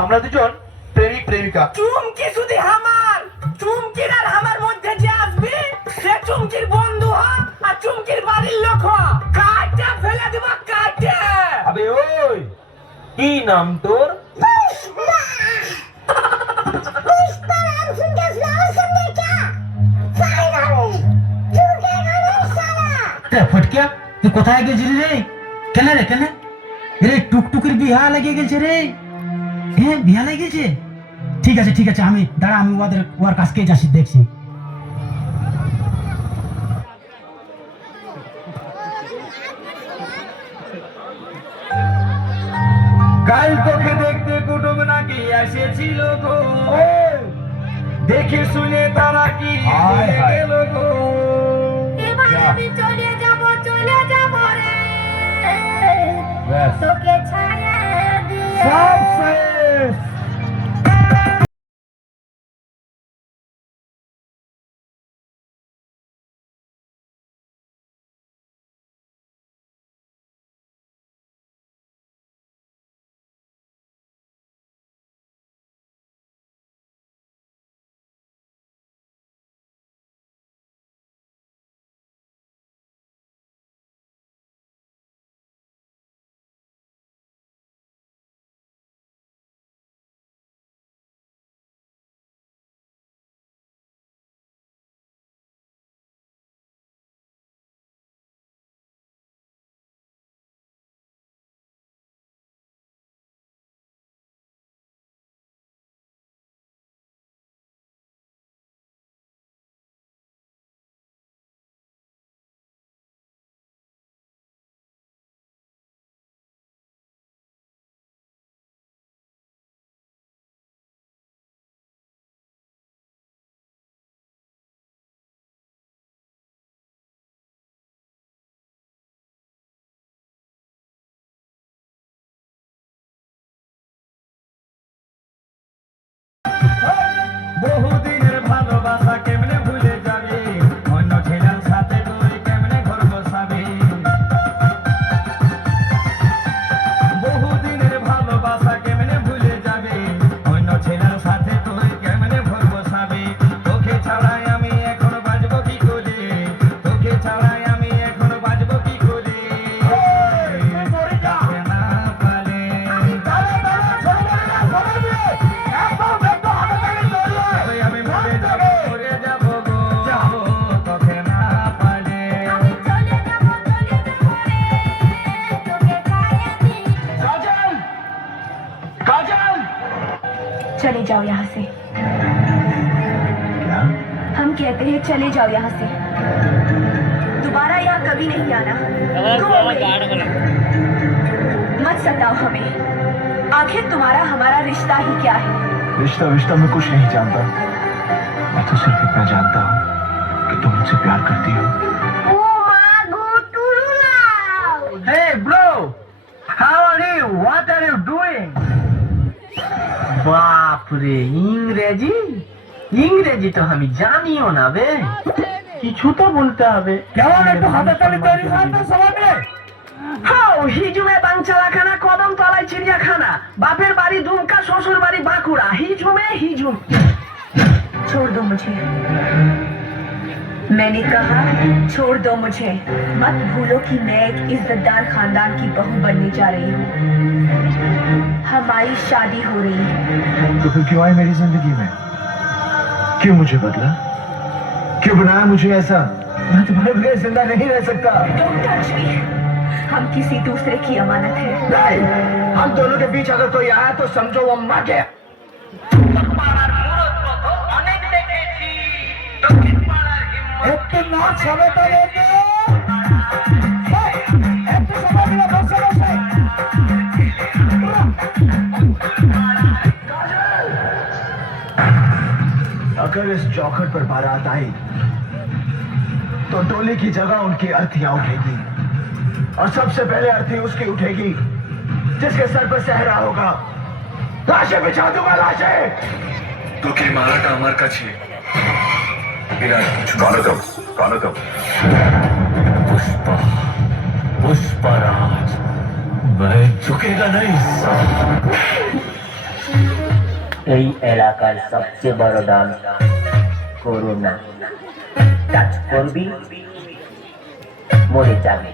আমরা দুজন প্রেমিক প্রেমিকা। চুমকি যদি আমার চুমকির আর আমার মধ্যে যে আসবে সে চুমকির বন্ধু হ আর চুমকির বাড়ির লোক হ, কাটে ফেলে দিব কাটে। আবে ওই কি নাম তোর? ফটকিয়া তুই কোথায় গেছিলি রে? কেন রে কেন রে? টুকটুকির বিহা লেগে গেছে রে। হ্যাঁ বিহা লেগে গেছে। ঠিক আছে ঠিক আছে, আমি দাঁড়া, আমি ওর কাছকে যাচ্ছি, দেখছি। কাল তোকে দেখতে কুটুম নাকি এসেছিল গো, দেখে শুনে তারা কি গেল গো। এবার আমি চলে যাব রে, তোকে ছাড়া দিয়ে। সব শেষ। বহুদিনের ভালোবাসা কেমনে ভুলে যাবে, অন্য ছেলের সাথে তুই কেমনে ঘর বসাবে। বহুদিনের ভালোবাসা কেমনে ভুলে যাবে, অন্য ছেলের সাথে তুই কেমনে ঘর বসাবে। তোকে ছাড়াই আমি এখন বাজবো কি করে, তোকে ছাড়াই আমি এখন বাজবো কি করে। না পারে আমি মরে যাবো গো, তোকে না পারে। কাজল কাজল चले जाओ यहाँ से। हम कहते हैं चले जाओ यहाँ से, दोबारा यहाँ कभी नहीं आना। Go away। मत सताओ हमें, आखिर तुम्हारा हमारा रिश्ता ही क्या है? रिश्ता रिश्ता मैं कुछ नहीं जानता, मैं तो सिर्फ इतना जानता हूँ कि तुम मुझसे प्यार करती हो। Hey bro, how are you? What are you doing? बाप रे, इंग्रेजी इंग्रेजी तो हम जानियो ना बे, কিছু তো বলতে হবে। কেমন একটু হাতে তালি তৈরি করতে সবাই মিলে। হাও হিজুমে বাংচালাখানা, কদম তলায় চিড়িয়াখানা, বাপের বাড়ি দুমকা, শ্বশুর বাড়ি বাঁকুড়া, হিজুমে হিজুম। छोड़ दो मुझे, मैंने कहा छोड़ दो मुझे। मत भूलो कि मैं एक इज्जतदार खानदान की बहू बनने जा रही हूँ, हमारी शादी हो रही है। तो फिर क्यों आई मेरी जिंदगी में? क्यों मुझे बदला? क्यों बनाया मुझे ऐसा? मैं तुम्हारे बगैर जिंदा नहीं रह सकता। Don't touch me, हम किसी दूसरे की अमानत है। नहीं, हम दोनों के बीच अगर कोई आया तो समझो वो मर गया। একটু নাচ হবে তো রেডি? একটু সবাই মিলে বসে বসে। अगर इस चौखट पर बारात आई तो टोली की जगह उनकी अर्थियां उठेगी, और सबसे पहले अर्थी उसकी उठेगी जिसके सर पर सहरा होगा। लाशें बिछा दूंगा, लाशें। तो के माराटा আমার কাছে गणतम पुष्पा पुष्पराज, मैं झुकेगा नहीं। এই এলাকার সবচেয়ে বড় ডাল করোনা। টাচ করবি মরে যাবে।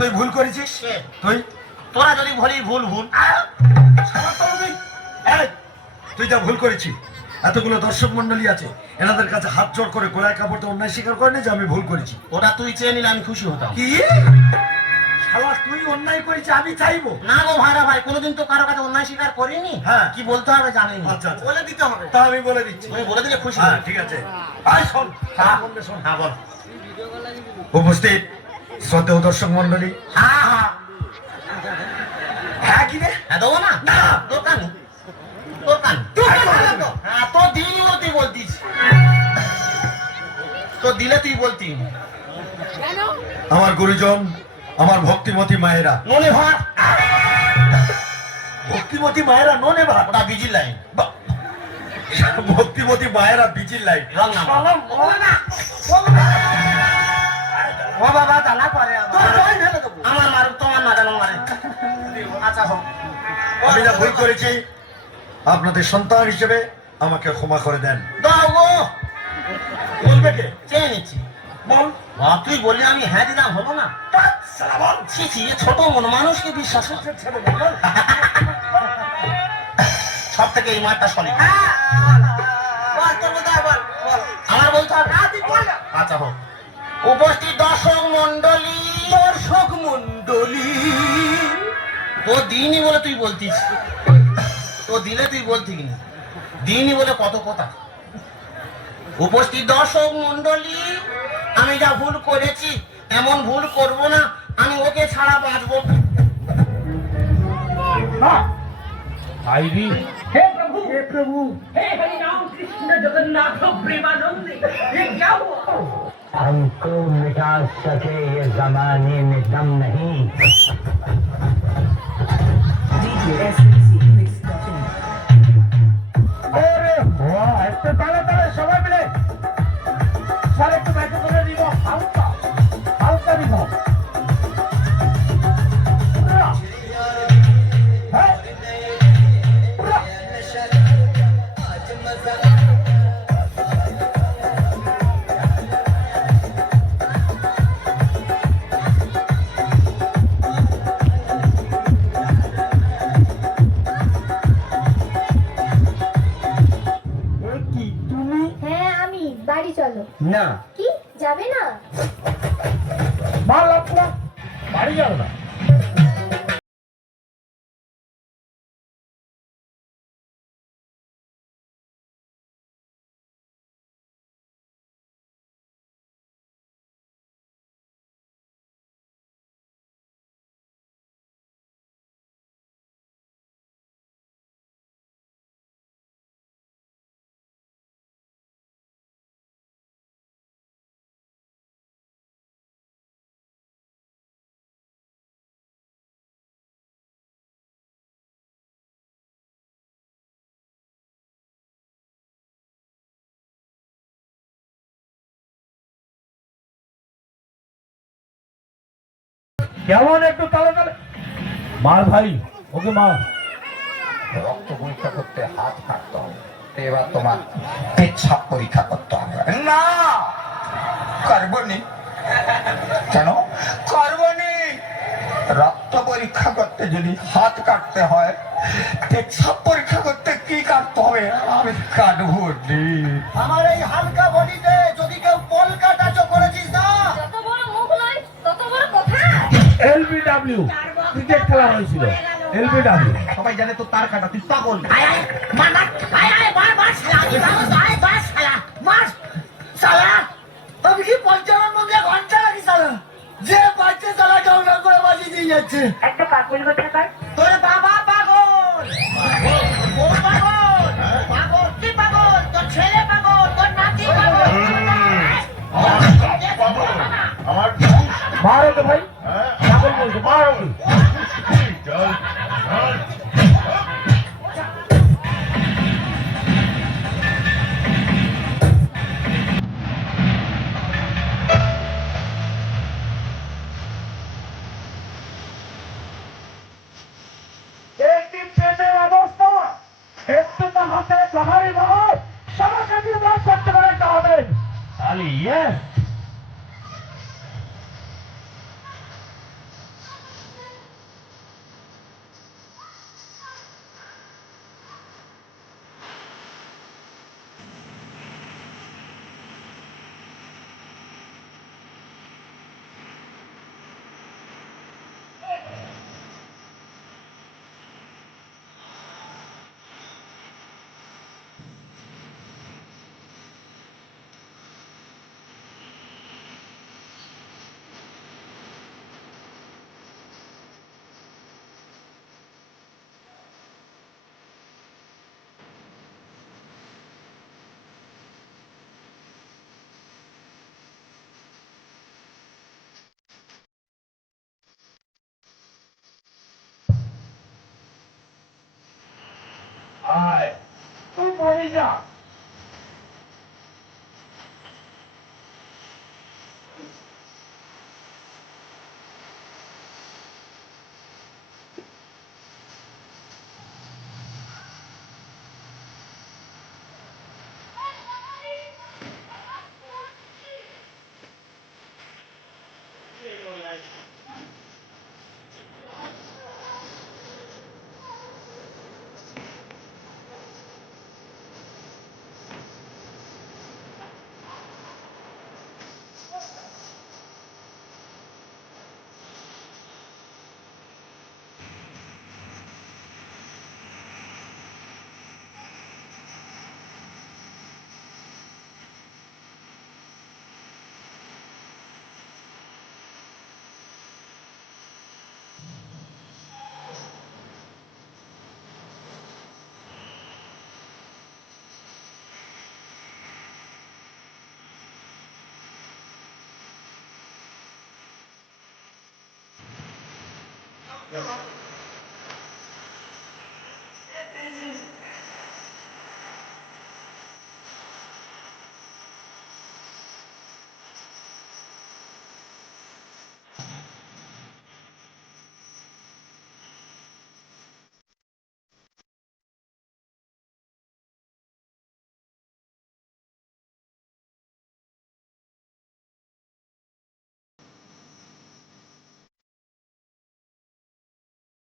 তুই ভুল করেছিস। তোরা যদি বলি ভুল ভুল, তুই যা ভুল করেছিস, এতগুলো দর্শক মন্ডলী আছে, এনাদের কাছে হাত জোড় করে গোলায় কাপড়তে অন্যায় স্বীকার করে নে যে আমি ভুল করেছি। ওটা তুই চেয়ে নিলে আমি খুশি হতাম। কি শালা তুই অন্যায় করেছিস আমি চাইবো না গো ভাইরা ভাই, কোনোদিন তো কারো কাছে অন্যায় স্বীকার করিনি। হ্যাঁ। কি বলতে হবে জানিনি। আচ্ছা, আচ্ছা। বলে দিতে হবে। তা আমি বলে দিচ্ছি। তুমি বলে দিলে খুশি হ্যাঁ হই। ঠিক আছে। আয় শোন, হ্যাঁ। শোন। হ্যাঁ বল। উপস্থিত শ্রদ্ধেয় দর্শক মন্ডলী, হ্যাঁ হ্যাঁ হ্যাঁ কি রে? হ্যাঁ দেবো না। না। দোকান হ্যাঁ, তো দিনই ও তুই বলতিস, তো দিলে তুই বলতি। আমার গুরুজন, আমার ভক্তিমতী মায়েরা, মনে হয় ভক্তিমতী মায়েরা ননে বা ওটা বিজির লাইন। ভক্তিমতী মায়েরা বিচির লাইন। রং নাম। ও বাবা জ্বালা করে আমার মারুক, তোমার না জানো মারে। আচ্ছা হোক। আমি যা ভুল করেছি আপনাদের সন্তান হিসেবে আমাকে ক্ষমা করে দেন। দাও গো, বলবে কে? চেয়ে নিচ্ছি। বল। তুই বললি আমি হ্যাঁ দিলাম, হলো না? ছি ছি, এ ছোট মন মানুষকে বিশ্বাস করছে। সব থেকে এই মাঠটা সলিড। আমার বলতে হবে। আচ্ছা হোক। উপস্থিত দর্শক মন্ডলী, তো দিনই বলে তুই বলতিস, তো দিলে তুই বলতি কিনা, দিনই বলে কত কথা। উপস্থিত দর্শক মন্ডলী, আমি যা ভুল করেছি এমন ভুল করব না, আমি ওকে ছাড়া বাঁচবো না। हे प्रभु हे हरि राम कृष्ण जगन्नाथ प्रेमानंद, ये क्या हुआ? हमको मिटा सके ये जमाने में दम नहीं। अरे वाह, একটু তালে তালে সবাই মিলে স্যার একটু ব্যাকে করে দিব, হালকা হালকা দিব। বাড়ি চলো। না কি যাবে না? মাল আপনার বাড়ি যাও না। কেমন একটু তালে তালে মার ভাই, ওকে মার। রক্ত পরীক্ষা করতে হাত কাটতে হবে, এবার তোমার পেচ্ছাপ পরীক্ষা করতে হবে। না করবনি। কেন করবনি? রক্ত পরীক্ষা করতে যদি হাত কাটতে হয়, পেচ্ছাপ পরীক্ষা করতে কি কাটতে হবে? আমি কাটবো নি। আমার এই হালকা বডিতে যদি কেউ কলকাতা চো করেছিস না, যত বড় মুখ নয় তত বড় কথা। এলবিডব্লিউ ক্রিকেট খেলা হয়েছিল, এলবিডব্লিউ। সবাই জানে তো তার কাটা, তুই পাগল। আমি কি পঞ্চান্ন মধ্যে ঘন্টা লাগি সালা, যে বাচ্চা সালা কাউনা করে বাজি দিয়ে যাচ্ছে। একটা পাগল কোথাকার। তোর বাবা পাগল, ও পাগল, পাগল কি পাগল? তোর ছেলে পাগল, তোর নাতি পাগল। আমার মারো তো ভাই, পাগল বলছো, মারো। একটি পেটের অবস্থা একটু তো হাতে প্রহারী ভাব সবাইকে নির্বাচ করতে পারে হবে আলি। ইয়েস আয় তুই বাড়ি যা।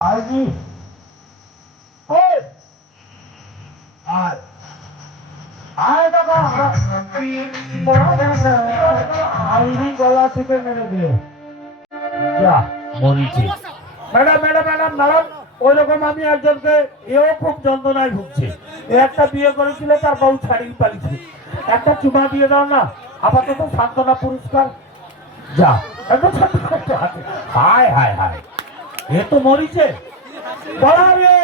আরজি ওই আর আয় আলদি গলা থেকে মেরে দিল। যা বলছি ম্যাডাম ম্যাডাম ম্যাডাম ম্যাডাম ওই রকম আমি একজনকে এও খুব যন্ত্রণায় ভুগছে। এ একটা বিয়ে করেছিল, তার বউ ছাড়িয়ে পালিয়েছে। একটা চুমা দিয়ে দাও না, আপাতত সান্ত্বনা পুরস্কার। যা একটু হায় হায় হায়, এ তো মরিছে বলা রে।